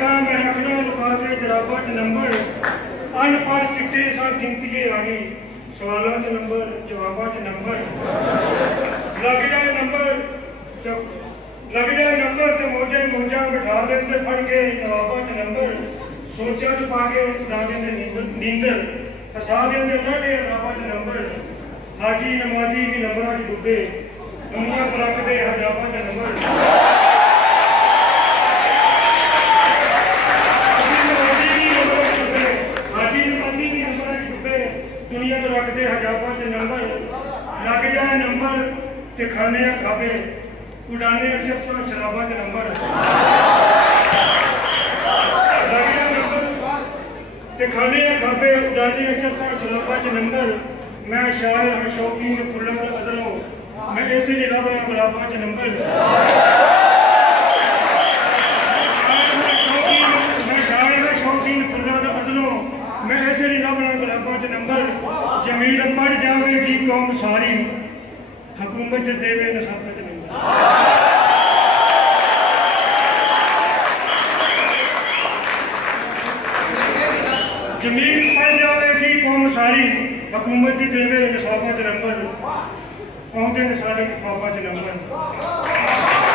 लिखा मैं रखना लुका के जराबा च नंबर अनपढ़ चिट्टे सब गिनती आ गई सवालों च नंबर जवाबों च नंबर लग जाए नंबर तो मौजा मौजा बिठा देंगे फड़ के जवाबों च नंबर सोचा च पा के उड़ा देंगे नींदर फसा देंगे लाडे जवाबों च नंबर हाजी नमाजी भी नंबरों च डूबे दुनिया पर रखते हजाबों च नंबर दुनिया तो रखते हजाबों से नंबर लग जाए नंबर ते खाने खाबे उड़ाने अफसर शराबा के नंबर लग जाए नंबर ते खाने खाबे उड़ाने अफसर शराबा के नंबर मैं शायर हाँ शौकीन फुलों का अदलों मैं ऐसे ही रब रहा गुलाबा के नंबर मैं शायर हाँ शौकीन फुलों का अदलों मैं ऐसे ही रब रहा गुलाबा के नंबर जमीन पढ़ जाएगी कौम सारी हुकूमत देवे नसाबत नंबर जमीन पढ़ जाएगी कौम सारी हुकूमत देवे नसाबत नंबर आउंदे ने सारे ख्वाबा च नंबर